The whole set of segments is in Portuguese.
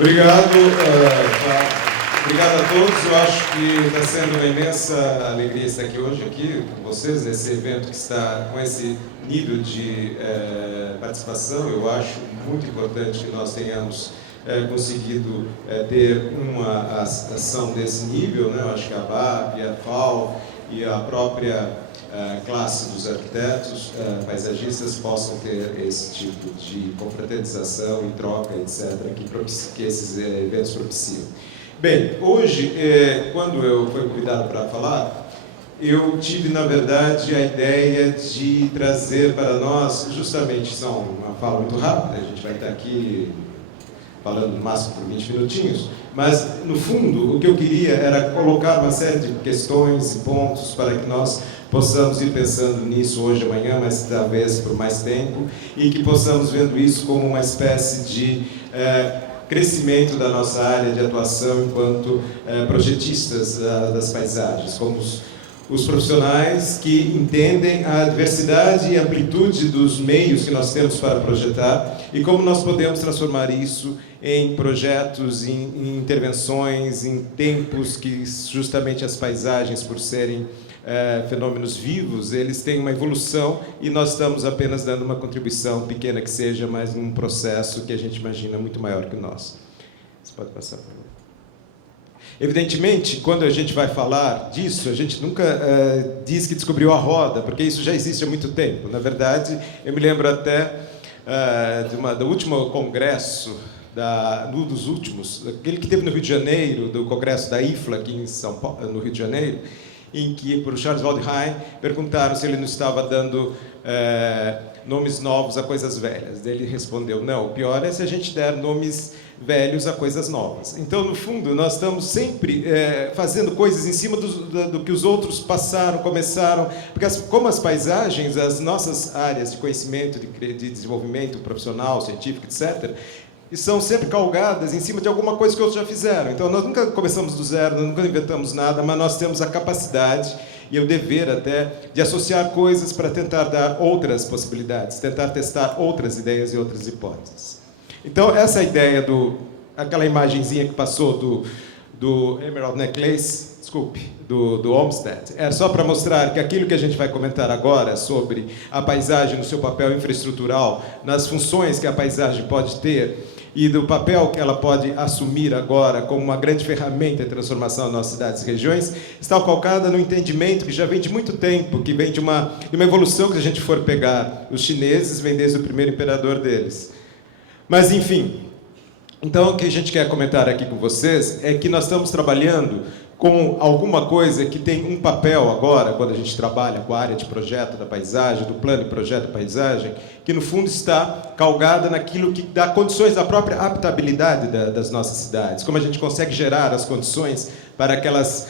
Obrigado, obrigado a todos. Eu acho que está sendo uma imensa alegria estar aqui com vocês, nesse evento que está com esse nível de participação. Eu acho muito importante que nós tenhamos conseguido ter uma ação desse nível, né? Eu acho que a BAP, a FAO e a própria classe dos arquitetos, paisagistas possam ter esse tipo de confraternização e troca, etc., que esses eventos propiciam. Bem, hoje, quando eu fui convidado para falar, eu tive, na verdade, a ideia de trazer para nós, justamente, uma fala muito rápida, a gente vai estar aqui falando no máximo por 20 minutinhos, mas, no fundo, o que eu queria era colocar uma série de questões e pontos para que nós possamos ir pensando nisso hoje, amanhã, mas talvez por mais tempo, e que possamos vendo isso como uma espécie de crescimento da nossa área de atuação enquanto projetistas das paisagens, como os profissionais que entendem a diversidade e amplitude dos meios que nós temos para projetar e como nós podemos transformar isso em projetos, em intervenções, em tempos que justamente as paisagens, por serem fenômenos vivos, eles têm uma evolução e nós estamos apenas dando uma contribuição pequena que seja, mas num processo que a gente imagina muito maior que o nosso. Você pode passar, por favor. Evidentemente, quando a gente vai falar disso, a gente nunca diz que descobriu a roda, porque isso já existe há muito tempo. Na verdade, eu me lembro até do último congresso, dos últimos, aquele que teve no Rio de Janeiro, do congresso da IFLA, aqui em São Paulo, no Rio de Janeiro, em que, por Charles Waldheim, perguntaram se ele não estava dando nomes novos a coisas velhas. Ele respondeu, não, o pior é se a gente der nomes velhos a coisas novas. Então, no fundo, nós estamos sempre fazendo coisas em cima do que os outros passaram, começaram, porque como as paisagens, as nossas áreas de conhecimento, de desenvolvimento profissional, científico, etc., e são sempre calgadas em cima de alguma coisa que outros já fizeram. Então, nós nunca começamos do zero, nós nunca inventamos nada, mas nós temos a capacidade e o dever até de associar coisas para tentar dar outras possibilidades, tentar testar outras ideias e outras hipóteses. Então, essa ideia aquela imagenzinha que passou do Emerald Necklace, do Olmsted, é só para mostrar que aquilo que a gente vai comentar agora sobre a paisagem no seu papel infraestrutural, nas funções que a paisagem pode ter e do papel que ela pode assumir agora como uma grande ferramenta de transformação das nossas cidades e regiões, está calcada no entendimento que já vem de muito tempo, que vem de uma evolução que, se a gente for pegar os chineses, vem desde o primeiro imperador deles. Mas, enfim, então o que a gente quer comentar aqui com vocês é que nós estamos trabalhando com alguma coisa que tem um papel agora, quando a gente trabalha com a área de projeto da paisagem, do plano de projeto da paisagem, que no fundo está calgada naquilo que dá condições da própria habitabilidade das nossas cidades, como a gente consegue gerar as condições para aquelas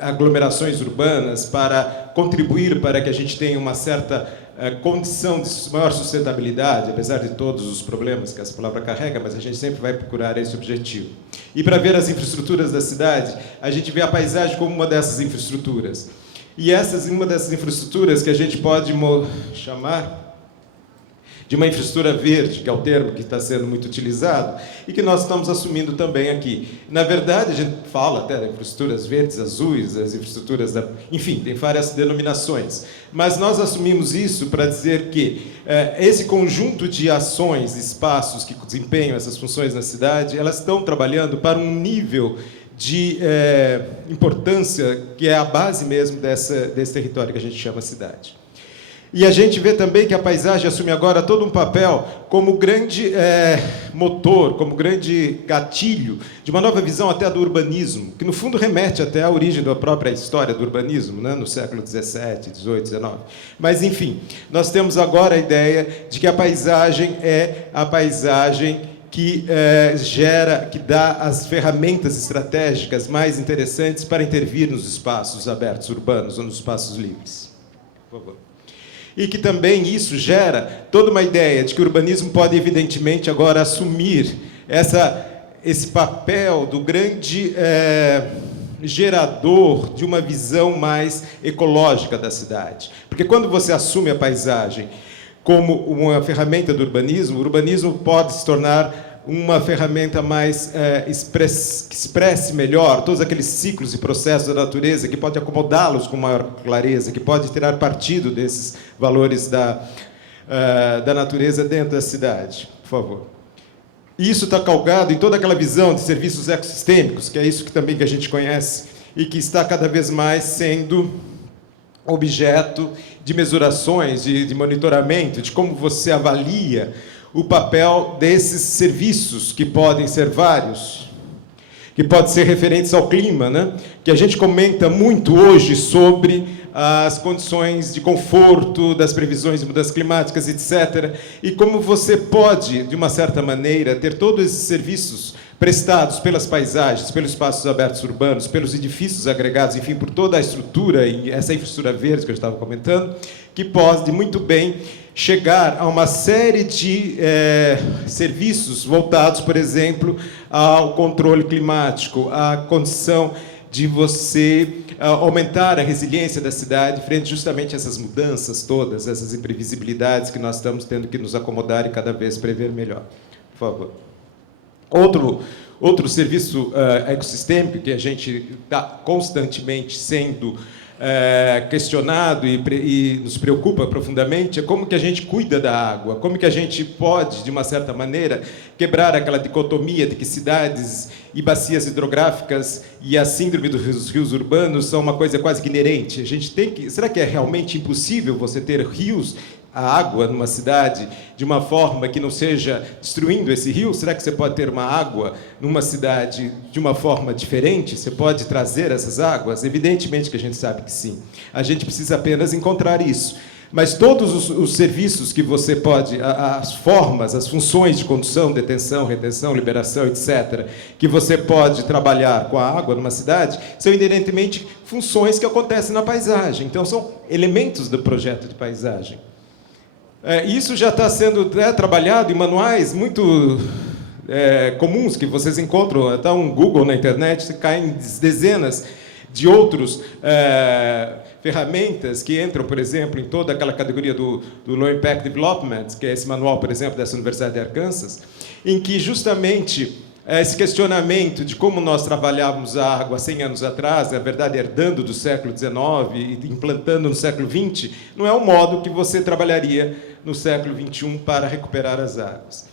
aglomerações urbanas, para contribuir para que a gente tenha uma certa condição de maior sustentabilidade, apesar de todos os problemas que essa palavra carrega, mas a gente sempre vai procurar esse objetivo. E para ver as infraestruturas da cidade, a gente vê a paisagem como uma dessas infraestruturas. E uma dessas infraestruturas que a gente pode chamar de uma infraestrutura verde, que é o termo que está sendo muito utilizado, e que nós estamos assumindo também aqui. Na verdade, a gente fala até de infraestruturas verdes, azuis, as infraestruturas enfim, tem várias denominações. Mas nós assumimos isso para dizer que esse conjunto de ações, espaços que desempenham essas funções na cidade, elas estão trabalhando para um nível de importância que é a base mesmo desse território que a gente chama cidade. E a gente vê também que a paisagem assume agora todo um papel como grande motor, como grande gatilho de uma nova visão até do urbanismo, que no fundo remete até à origem da própria história do urbanismo, né, no século XVII, XVIII, XIX. Mas, enfim, nós temos agora a ideia de que a paisagem é a paisagem que que dá as ferramentas estratégicas mais interessantes para intervir nos espaços abertos urbanos ou nos espaços livres. Por favor. E que também isso gera toda uma ideia de que o urbanismo pode, evidentemente, agora assumir esse papel do grande gerador de uma visão mais ecológica da cidade. Porque quando você assume a paisagem como uma ferramenta do urbanismo, o urbanismo pode se tornar uma ferramenta mais que expresse melhor todos aqueles ciclos e processos da natureza, que pode acomodá-los com maior clareza, que pode tirar partido desses valores da natureza dentro da cidade. Por favor. E isso está calcado em toda aquela visão de serviços ecossistêmicos, que é isso que também que a gente conhece, e que está cada vez mais sendo objeto de mesurações, de monitoramento, de como você avalia o papel desses serviços, que podem ser vários, que podem ser referentes ao clima, né? Que a gente comenta muito hoje sobre as condições de conforto, das previsões de mudanças climáticas, etc. E como você pode, de uma certa maneira, ter todos esses serviços prestados pelas paisagens, pelos espaços abertos urbanos, pelos edifícios agregados, enfim, por toda a estrutura, e essa infraestrutura verde que eu estava comentando, que pode muito bem chegar a uma série de serviços voltados, por exemplo, ao controle climático, à condição de você aumentar a resiliência da cidade frente justamente a essas mudanças todas, essas imprevisibilidades que nós estamos tendo que nos acomodar e cada vez prever melhor. Por favor. Outro serviço ecossistêmico que a gente está constantemente sendo questionado e nos preocupa profundamente é como que a gente cuida da água, como que a gente pode, de uma certa maneira, quebrar aquela dicotomia de que cidades e bacias hidrográficas e a síndrome dos rios urbanos são uma coisa quase que inerente. A gente tem que, será que é realmente impossível você ter rios, a água numa cidade de uma forma que não seja destruindo esse rio? Será que você pode ter uma água numa cidade de uma forma diferente? Você pode trazer essas águas? Evidentemente que a gente sabe que sim. A gente precisa apenas encontrar isso. Mas todos os serviços que você pode, as formas, as funções de condução, detenção, retenção, liberação, etc., que você pode trabalhar com a água numa cidade, são inerentemente funções que acontecem na paisagem. Então, são elementos do projeto de paisagem. Isso já está sendo trabalhado em manuais muito comuns que vocês encontram, até um Google na internet, caem dezenas de outros ferramentas que entram, por exemplo, em toda aquela categoria do Low Impact Development, que é esse manual, por exemplo, dessa Universidade de Arkansas, em que justamente esse questionamento de como nós trabalhávamos a água 100 anos atrás, na verdade, herdando do século XIX e implantando no século XX, não é o modo que você trabalharia no século XXI para recuperar as águas.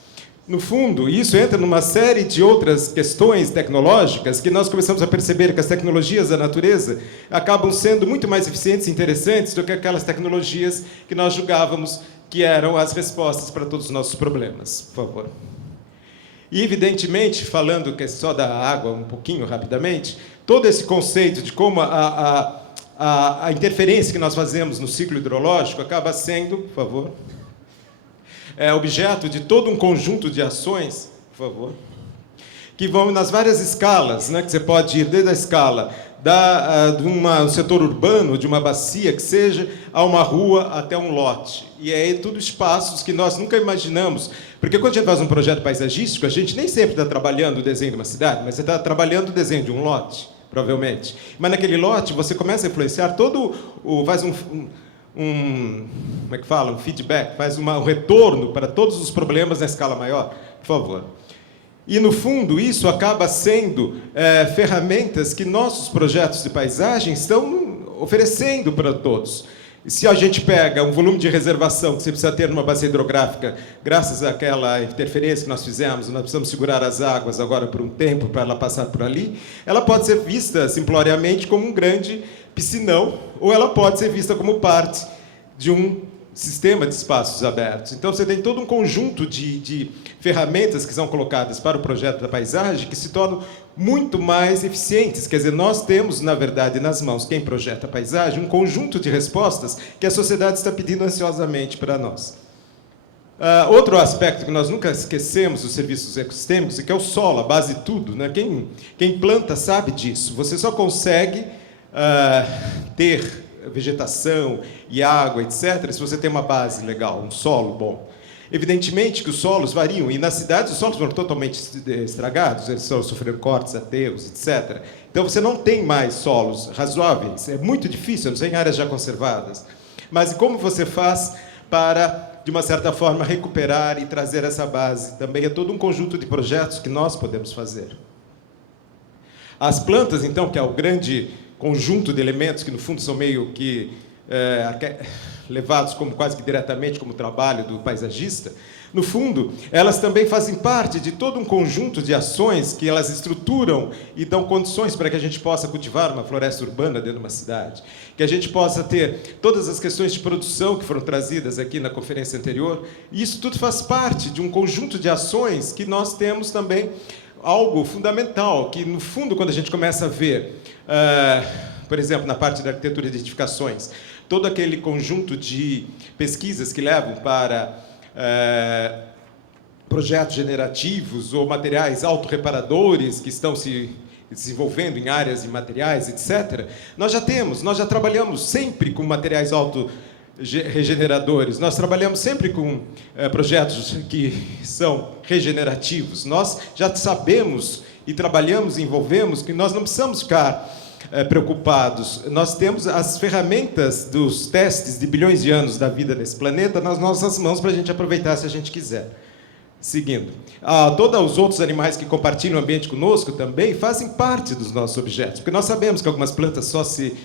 No fundo, isso entra numa série de outras questões tecnológicas que nós começamos a perceber que as tecnologias da natureza acabam sendo muito mais eficientes e interessantes do que aquelas tecnologias que nós julgávamos que eram as respostas para todos os nossos problemas. Por favor. E, evidentemente, falando que é só da água um pouquinho rapidamente, todo esse conceito de como a interferência que nós fazemos no ciclo hidrológico acaba sendo, por favor, objeto de todo um conjunto de ações, por favor, que vão nas várias escalas, né, que você pode ir desde a escala de um setor urbano, de uma bacia que seja, a uma rua até um lote. E é tudo espaços que nós nunca imaginamos. Porque quando a gente faz um projeto paisagístico, a gente nem sempre está trabalhando o desenho de uma cidade, mas você está trabalhando o desenho de um lote, provavelmente. Mas naquele lote, você começa a influenciar todo faz como é que fala? Um feedback, faz um retorno para todos os problemas na escala maior. Por favor. E, no fundo, isso acaba sendo ferramentas que nossos projetos de paisagem estão oferecendo para todos. E se a gente pega um volume de reservação que você precisa ter numa bacia hidrográfica, graças àquela interferência que nós fizemos, nós precisamos segurar as águas agora por um tempo para ela passar por ali, ela pode ser vista, simploriamente, como um grande piscinão, ou ela pode ser vista como parte de um sistema de espaços abertos. Então, você tem todo um conjunto de ferramentas que são colocadas para o projeto da paisagem que se tornam muito mais eficientes. Quer dizer, nós temos, na verdade, nas mãos, quem projeta a paisagem, um conjunto de respostas que a sociedade está pedindo ansiosamente para nós. Outro aspecto que nós nunca esquecemos dos serviços ecossistêmicos é que é o solo, a base de tudo, né? Quem planta sabe disso. Você só consegue ter vegetação e água, etc., se você tem uma base legal, um solo bom. Evidentemente que os solos variam, e nas cidades os solos foram totalmente estragados, eles sofreram cortes, aterros, etc. Então você não tem mais solos razoáveis, é muito difícil, não tem áreas já conservadas. Mas como você faz para de uma certa forma, recuperar e trazer essa base. Também é todo um conjunto de projetos que nós podemos fazer. As plantas, então, que é o grande conjunto de elementos que, no fundo, são meio que levados como quase que diretamente como trabalho do paisagista, no fundo, elas também fazem parte de todo um conjunto de ações que elas estruturam e dão condições para que a gente possa cultivar uma floresta urbana dentro de uma cidade, que a gente possa ter todas as questões de produção que foram trazidas aqui na conferência anterior, e isso tudo faz parte de um conjunto de ações que nós temos também algo fundamental, que, no fundo, quando a gente começa a ver, por exemplo, na parte da arquitetura de edificações, todo aquele conjunto de pesquisas que levam para projetos generativos ou materiais autorreparadores que estão se desenvolvendo em áreas de materiais, etc., nós já trabalhamos sempre com materiais autorregeneradores, nós trabalhamos sempre com projetos que são regenerativos, nós já sabemos e trabalhamos e envolvemos que nós não precisamos ficar preocupados. Nós temos as ferramentas dos testes de bilhões de anos da vida desse planeta nas nossas mãos para a gente aproveitar se a gente quiser. Seguindo. Todos os outros animais que compartilham o ambiente conosco também fazem parte dos nossos objetos, porque nós sabemos que algumas plantas só se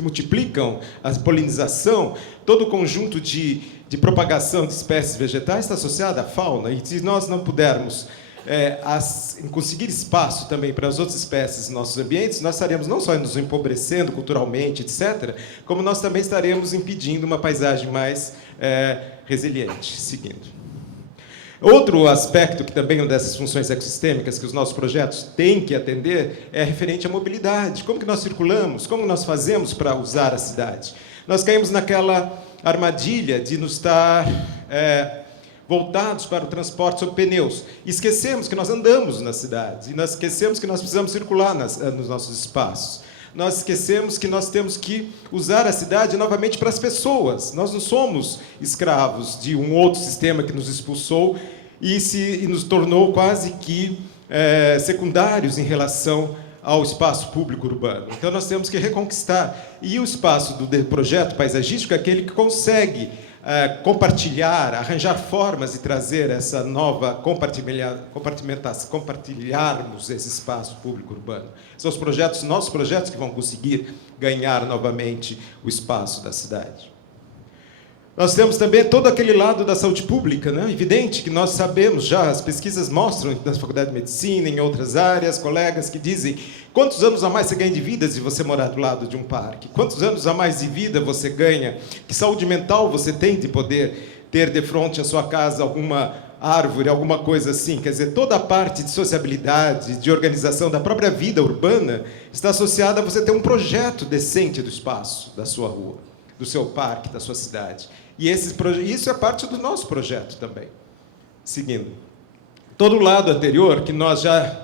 multiplicam, a polinização, todo o conjunto de propagação de espécies vegetais está associado à fauna, e se nós não pudermos conseguir espaço também para as outras espécies nos nossos ambientes, nós estaremos não só nos empobrecendo culturalmente, etc., como nós também estaremos impedindo uma paisagem mais resiliente. Seguindo. Outro aspecto que também é uma dessas funções ecossistêmicas que os nossos projetos têm que atender é referente à mobilidade. Como que nós circulamos? Como nós fazemos para usar a cidade? Nós caímos naquela armadilha de nos estar voltados para o transporte sobre pneus. Esquecemos que nós andamos na cidade, e nós esquecemos que nós precisamos circular nos nossos espaços. Nós esquecemos que nós temos que usar a cidade novamente para as pessoas. Nós não somos escravos de um outro sistema que nos expulsou e nos tornou quase que secundários em relação ao espaço público urbano. Então, nós temos que reconquistar. E o espaço do projeto paisagístico é aquele que consegue compartilhar, arranjar formas de trazer essa nova compartilharmos esse espaço público urbano. São os projetos, nossos projetos, que vão conseguir ganhar novamente o espaço da cidade. Nós temos também todo aquele lado da saúde pública, né? Evidente que nós sabemos já, as pesquisas mostram na Faculdade de Medicina, em outras áreas, colegas que dizem quantos anos a mais você ganha de vida se você morar do lado de um parque, quantos anos a mais de vida você ganha, que saúde mental você tem de poder ter de frente à sua casa alguma árvore, alguma coisa assim. Quer dizer, toda a parte de sociabilidade, de organização da própria vida urbana está associada a você ter um projeto decente do espaço da sua rua, do seu parque, da sua cidade. E isso é parte do nosso projeto também. Seguindo. Todo o lado anterior, que nós já...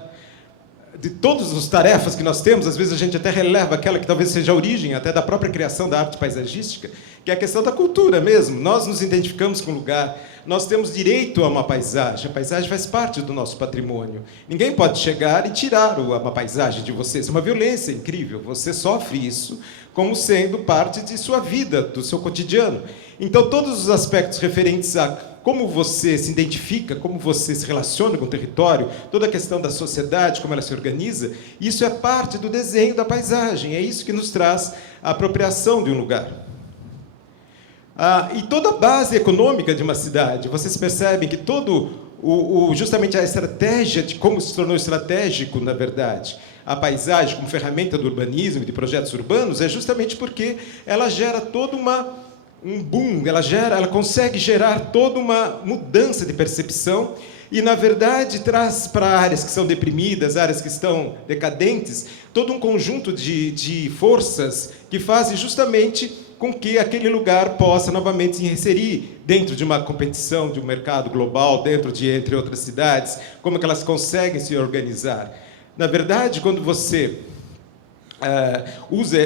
De todas as tarefas que nós temos, às vezes a gente até releva aquela que talvez seja a origem até da própria criação da arte paisagística, que é a questão da cultura mesmo. Nós nos identificamos com o lugar, nós temos direito a uma paisagem. A paisagem faz parte do nosso patrimônio. Ninguém pode chegar e tirar uma paisagem de você. Isso é uma violência incrível. Você sofre isso como sendo parte de sua vida, do seu cotidiano. Então, todos os aspectos referentes a como você se identifica, como você se relaciona com o território, toda a questão da sociedade, como ela se organiza, isso é parte do desenho da paisagem, é isso que nos traz a apropriação de um lugar. E toda a base econômica de uma cidade, vocês percebem que justamente a estratégia de como se tornou estratégico, na verdade, a paisagem como ferramenta do urbanismo e de projetos urbanos, é justamente porque ela gera todo um boom, ela consegue gerar toda uma mudança de percepção e, na verdade, traz para áreas que são deprimidas, áreas que estão decadentes, todo um conjunto de forças que fazem justamente com que aquele lugar possa novamente se inserir dentro de uma competição, de um mercado global, entre outras cidades, como que elas conseguem se organizar. Na verdade, quando você usa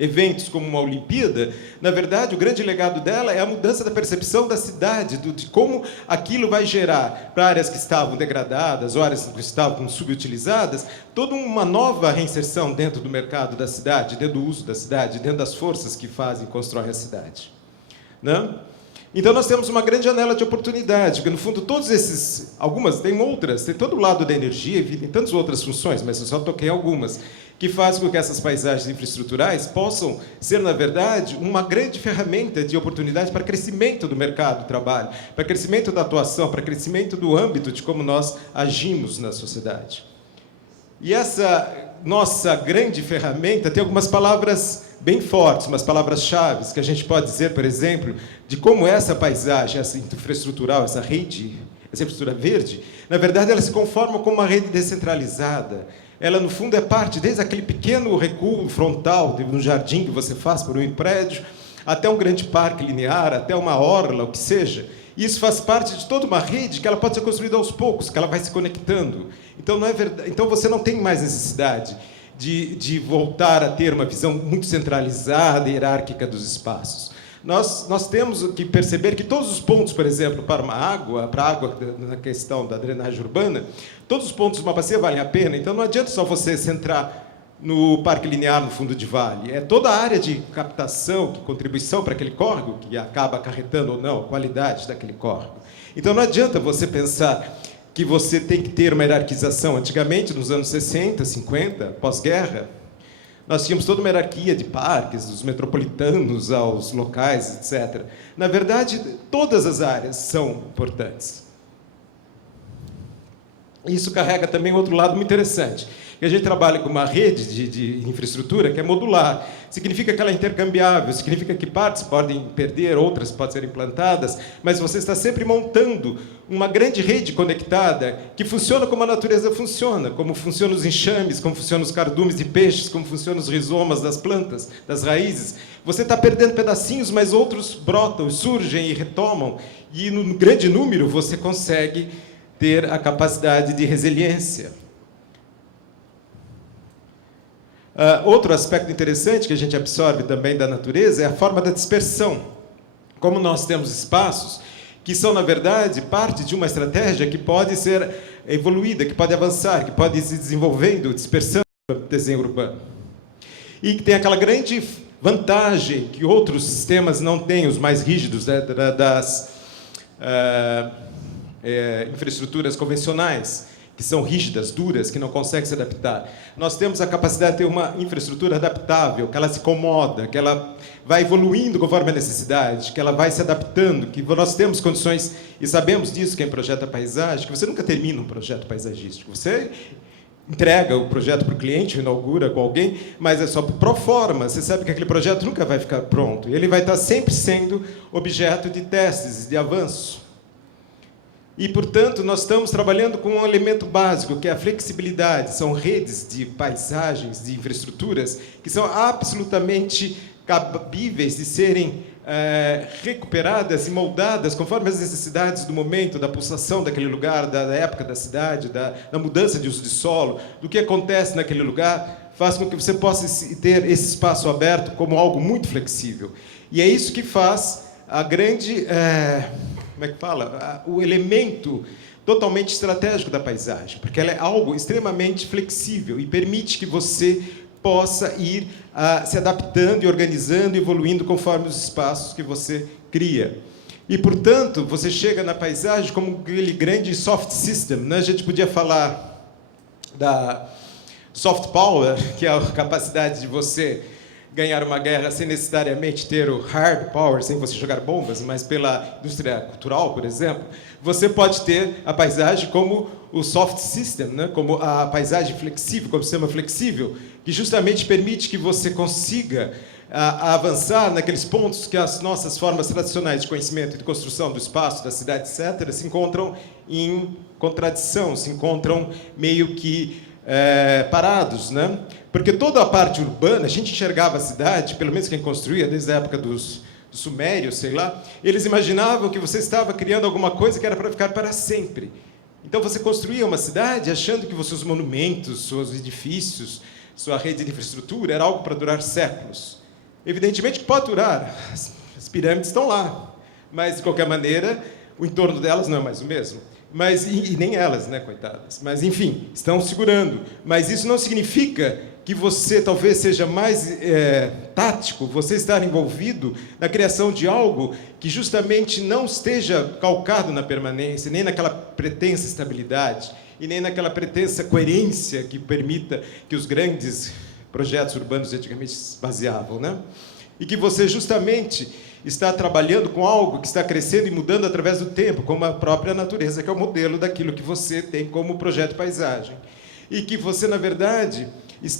eventos como uma Olimpíada, na verdade, o grande legado dela é a mudança da percepção da cidade, de como aquilo vai gerar para áreas que estavam degradadas ou áreas que estavam subutilizadas, toda uma nova reinserção dentro do mercado da cidade, dentro do uso da cidade, dentro das forças que fazem e constroem a cidade. Né? Então, nós temos uma grande janela de oportunidade, porque, no fundo, todos esses... Algumas, tem outras, tem todo o lado da energia, e tem tantas outras funções, mas eu só toquei algumas, que fazem com que essas paisagens infraestruturais possam ser, na verdade, uma grande ferramenta de oportunidade para crescimento do mercado de trabalho, para crescimento da atuação, para crescimento do âmbito de como nós agimos na sociedade. E essa nossa grande ferramenta tem algumas palavras bem fortes, umas palavras-chave, que a gente pode dizer, por exemplo, de como essa paisagem, essa infraestrutural, essa rede, essa infraestrutura verde, na verdade, ela se conforma com uma rede descentralizada. Ela, no fundo, é parte, desde aquele pequeno recuo frontal, no jardim que você faz por um prédio, até um grande parque linear, até uma orla, o que seja. Isso faz parte de toda uma rede que ela pode ser construída aos poucos, que ela vai se conectando. Então, não é verdade, então você não tem mais necessidade de voltar a ter uma visão muito centralizada e hierárquica dos espaços. Nós temos que perceber que todos os pontos, por exemplo, para a água na questão da drenagem urbana, todos os pontos de uma bacia valem a pena, então não adianta só você centrar no parque linear no fundo de vale. É toda a área de captação, de contribuição para aquele córrego que acaba acarretando ou não a qualidade daquele córrego. Então não adianta você pensar que você tem que ter uma hierarquização. Antigamente, nos anos 60, 50, pós-guerra, nós tínhamos toda uma hierarquia de parques, dos metropolitanos aos locais, etc. Na verdade, todas as áreas são importantes. Isso carrega também outro lado muito interessante. Que a gente trabalha com uma rede de infraestrutura que é modular. Significa que ela é intercambiável, significa que partes podem perder, outras podem ser implantadas, mas você está sempre montando uma grande rede conectada que funciona como a natureza funciona, como funcionam os enxames, como funcionam os cardumes de peixes, como funcionam os rizomas das plantas, das raízes. Você está perdendo pedacinhos, mas outros brotam, surgem e retomam, e no grande número você consegue ter a capacidade de resiliência. Outro aspecto interessante que a gente absorve também da natureza é a forma da dispersão. Como nós temos espaços que são, na verdade, parte de uma estratégia que pode ser evoluída, que pode avançar, que pode ir se desenvolvendo, dispersando o desenho urbano. E que tem aquela grande vantagem que outros sistemas não têm, os mais rígidos, né, das infraestruturas convencionais, que são rígidas, duras, que não conseguem se adaptar. Nós temos a capacidade de ter uma infraestrutura adaptável, que ela se acomoda, que ela vai evoluindo conforme a necessidade, que ela vai se adaptando, que nós temos condições, e sabemos disso quem projeta paisagem, que você nunca termina um projeto paisagístico. Você entrega o projeto para o cliente, inaugura com alguém, mas é só pro forma. Você sabe que aquele projeto nunca vai ficar pronto. E ele vai estar sempre sendo objeto de testes, de avanço. E, portanto, nós estamos trabalhando com um elemento básico, que é a flexibilidade. São redes de paisagens, de infraestruturas, que são absolutamente cabíveis de serem recuperadas e moldadas conforme as necessidades do momento, da pulsação daquele lugar, da época da cidade, da mudança de uso de solo, do que acontece naquele lugar, faz com que você possa ter esse espaço aberto como algo muito flexível. E é isso que faz a grande... como é que fala? O elemento totalmente estratégico da paisagem, porque ela é algo extremamente flexível e permite que você possa ir se adaptando e organizando, evoluindo conforme os espaços que você cria. E, portanto, você chega na paisagem como aquele grande soft system, né? A gente podia falar da soft power, que é a capacidade de você ganhar uma guerra sem necessariamente ter o hard power, sem você jogar bombas, mas pela indústria cultural, por exemplo, você pode ter a paisagem como o soft system, né? Como a paisagem flexível, como o sistema flexível, que justamente permite que você consiga avançar naqueles pontos que as nossas formas tradicionais de conhecimento e de construção do espaço, da cidade, etc., se encontram em contradição, se encontram meio que parados, né? Porque toda a parte urbana, a gente enxergava a cidade, pelo menos quem construía, desde a época dos sumérios, sei lá, eles imaginavam que você estava criando alguma coisa que era para ficar para sempre. Então você construía uma cidade achando que os seus monumentos, seus edifícios, sua rede de infraestrutura era algo para durar séculos. Evidentemente que pode durar, as pirâmides estão lá, mas, de qualquer maneira, o entorno delas não é mais o mesmo. Mas, e nem elas, né, coitadas. Mas, enfim, estão segurando. Mas isso não significa que você talvez seja mais tático, você estar envolvido na criação de algo que justamente não esteja calcado na permanência, nem naquela pretensa estabilidade, e nem naquela pretensa coerência que permita que os grandes projetos urbanos antigamente se baseavam, né? E que você justamente está trabalhando com algo que está crescendo e mudando através do tempo, como a própria natureza, que é o modelo daquilo que você tem como projeto de paisagem. E que você, na verdade,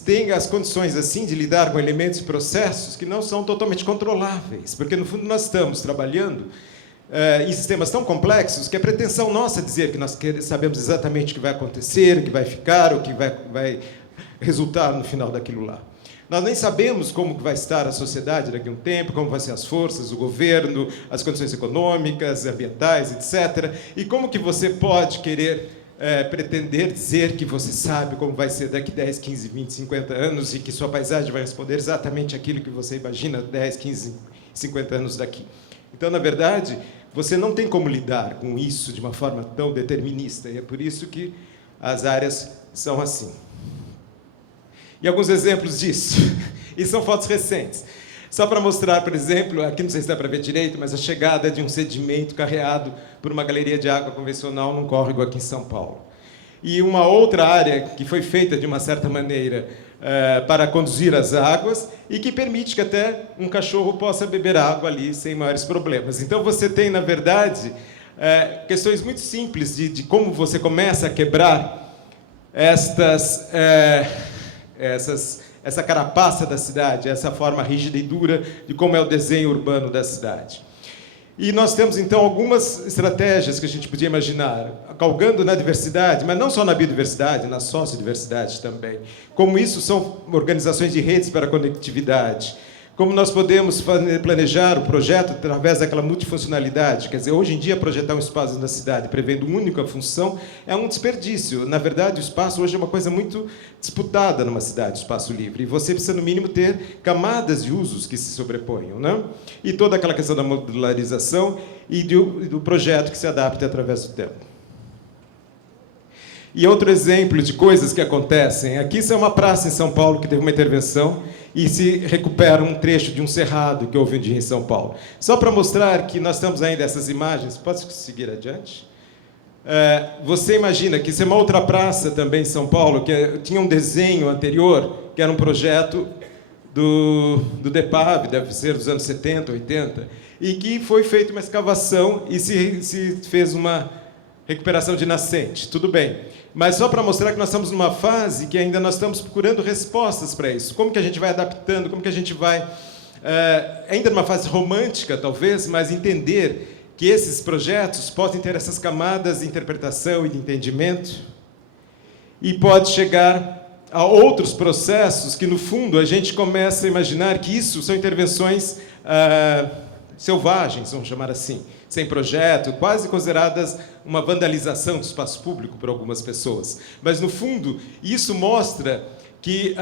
tenha as condições, assim, de lidar com elementos e processos que não são totalmente controláveis, porque, no fundo, nós estamos trabalhando em sistemas tão complexos que a pretensão nossa é dizer que nós sabemos exatamente o que vai acontecer, o que vai ficar, o que vai resultar no final daquilo lá. Nós nem sabemos como vai estar a sociedade daqui a um tempo, como vão ser as forças, o governo, as condições econômicas, ambientais, etc. E como que você pode querer pretender dizer que você sabe como vai ser daqui 10, 15, 20, 50 anos e que sua paisagem vai responder exatamente aquilo que você imagina 10, 15, 50 anos daqui. Então, na verdade, você não tem como lidar com isso de uma forma tão determinista, e é por isso que as áreas são assim. E alguns exemplos disso, e são fotos recentes. Só para mostrar, por exemplo, aqui não sei se dá para ver direito, mas a chegada de um sedimento carreado por uma galeria de água convencional num córrego aqui em São Paulo. E uma outra área que foi feita de uma certa maneira para conduzir as águas e que permite que até um cachorro possa beber água ali sem maiores problemas. Então você tem, na verdade, questões muito simples de como você começa a quebrar essa carapaça da cidade, essa forma rígida e dura de como é o desenho urbano da cidade. E nós temos, então, algumas estratégias que a gente podia imaginar, calcando na diversidade, mas não só na biodiversidade, na sociodiversidade também. Como isso são organizações de redes para a conectividade. Como nós podemos planejar o projeto através daquela multifuncionalidade. Quer dizer, hoje em dia, projetar um espaço na cidade prevendo uma única função é um desperdício. Na verdade, o espaço hoje é uma coisa muito disputada numa cidade, o espaço livre. E você precisa, no mínimo, ter camadas de usos que se sobreponham, né? E toda aquela questão da modularização e do projeto que se adapte através do tempo. E outro exemplo de coisas que acontecem. Aqui, isso é uma praça em São Paulo que teve uma intervenção e se recupera um trecho de um cerrado que houve um dia em São Paulo. Só para mostrar que nós estamos ainda essas imagens. Posso seguir adiante? Você imagina que isso é uma outra praça também em São Paulo, que tinha um desenho anterior, que era um projeto do DEPAV, deve ser dos anos 70, 80, e que foi feita uma escavação e se fez uma recuperação de nascente. Tudo bem. Mas só para mostrar que nós estamos numa fase que ainda nós estamos procurando respostas para isso. Como que a gente vai adaptando, como que a gente vai, ainda numa fase romântica, talvez, mas entender que esses projetos podem ter essas camadas de interpretação e de entendimento e pode chegar a outros processos que, no fundo, a gente começa a imaginar que isso são intervenções selvagens, vamos chamar assim, sem projeto, quase consideradas uma vandalização do espaço público por algumas pessoas. Mas, no fundo, isso mostra que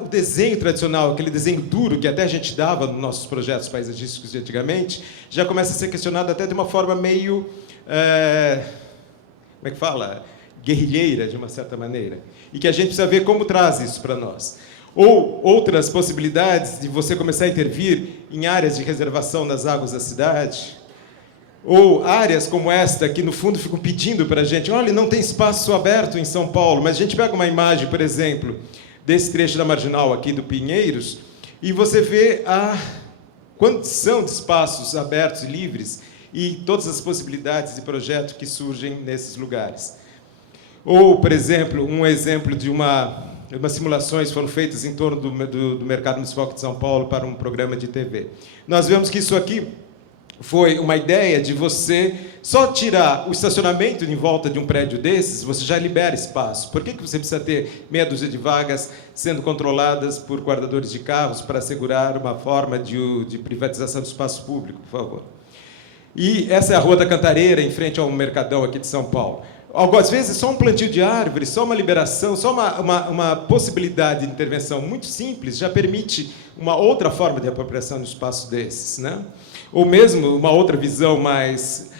o desenho tradicional, aquele desenho duro que até a gente dava nos nossos projetos paisagísticos de antigamente, já começa a ser questionado até de uma forma meio, como é que fala? Guerrilheira, de uma certa maneira. E que a gente precisa ver como traz isso para nós. Ou outras possibilidades de você começar a intervir em áreas de reservação das águas da cidade, ou áreas como esta, que no fundo ficam pedindo para a gente, olha, não tem espaço aberto em São Paulo, mas a gente pega uma imagem, por exemplo, desse trecho da Marginal aqui do Pinheiros, e você vê a condição de espaços abertos e livres e todas as possibilidades de projeto que surgem nesses lugares. Ou, por exemplo, um exemplo de umas simulações foram feitas em torno do Mercado Municipal de São Paulo para um programa de TV. Nós vemos que isso aqui foi uma ideia de você só tirar o estacionamento em volta de um prédio desses, você já libera espaço. Por que você precisa ter meia dúzia de vagas sendo controladas por guardadores de carros para assegurar uma forma de privatização do espaço público, por favor? E essa é a Rua da Cantareira, em frente ao Mercadão aqui de São Paulo. Às vezes, só um plantio de árvore, só uma liberação, só uma possibilidade de intervenção muito simples já permite uma outra forma de apropriação de um espaço desses, né? Ou mesmo uma outra visão mais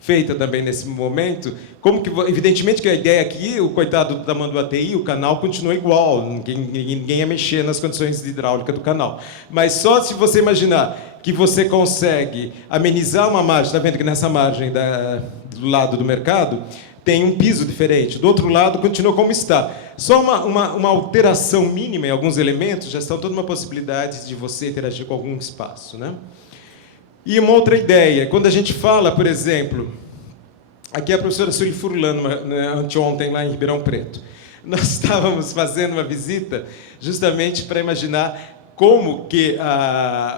feita também nesse momento, como que, evidentemente que a ideia aqui, o coitado do tamanho do ATI, o canal continua igual, ninguém ia mexer nas condições de hidráulica do canal. Mas só se você imaginar que você consegue amenizar uma margem, está vendo que nessa margem do lado do mercado tem um piso diferente, do outro lado continua como está. Só uma alteração mínima em alguns elementos já estão toda uma possibilidade de você interagir com algum espaço, né? E uma outra ideia, quando a gente fala, por exemplo, aqui a professora Sueli Furlan, anteontem lá em Ribeirão Preto, nós estávamos fazendo uma visita justamente para imaginar como que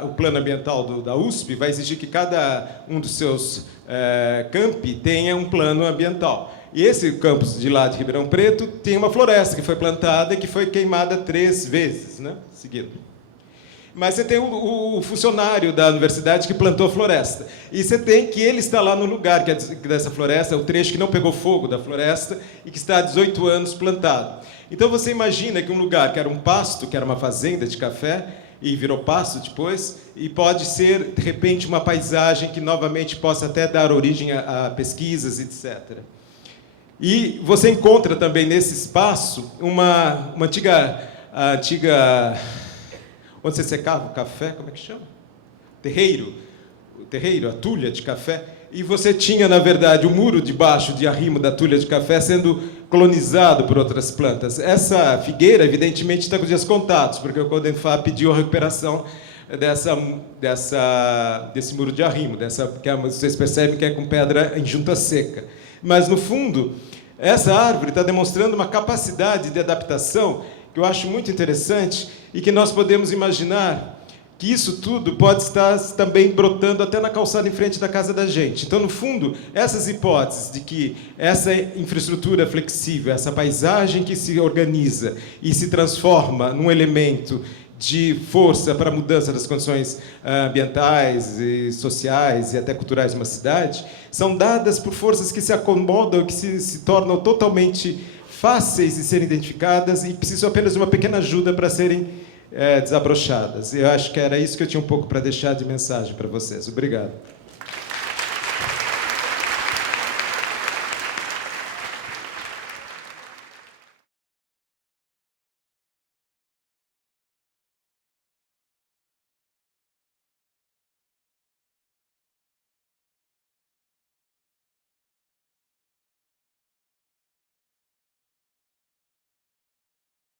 o plano ambiental da USP vai exigir que cada um dos seus campi tenha um plano ambiental. E esse campus de lá de Ribeirão Preto tem uma floresta que foi plantada e que foi queimada 3 vezes, né, seguido. Mas você tem o funcionário da universidade que plantou a floresta. E você tem que ele está lá no lugar que é dessa floresta, o trecho que não pegou fogo da floresta e que está há 18 anos plantado. Então você imagina que um lugar que era um pasto, que era uma fazenda de café, e virou pasto depois, e pode ser, de repente, uma paisagem que novamente possa até dar origem a pesquisas, etc. E você encontra também nesse espaço uma antiga onde você secava o café, como é que chama? Terreiro, a tulha de café. E você tinha, na verdade, o muro debaixo de arrimo da tulha de café sendo colonizado por outras plantas. Essa figueira, evidentemente, está com os dias contados, porque o Codenfar pediu a recuperação desse muro de arrimo, que vocês percebem que é com pedra em junta seca. Mas, no fundo, essa árvore está demonstrando uma capacidade de adaptação que eu acho muito interessante e que nós podemos imaginar que isso tudo pode estar também brotando até na calçada em frente da casa da gente. Então, no fundo, essas hipóteses de que essa infraestrutura flexível, essa paisagem que se organiza e se transforma num elemento de força para a mudança das condições ambientais e sociais e até culturais de uma cidade, são dadas por forças que se acomodam, que se tornam totalmente fáceis de serem identificadas e precisam apenas de uma pequena ajuda para serem desabrochadas. Eu acho que era isso que eu tinha um pouco para deixar de mensagem para vocês. Obrigado.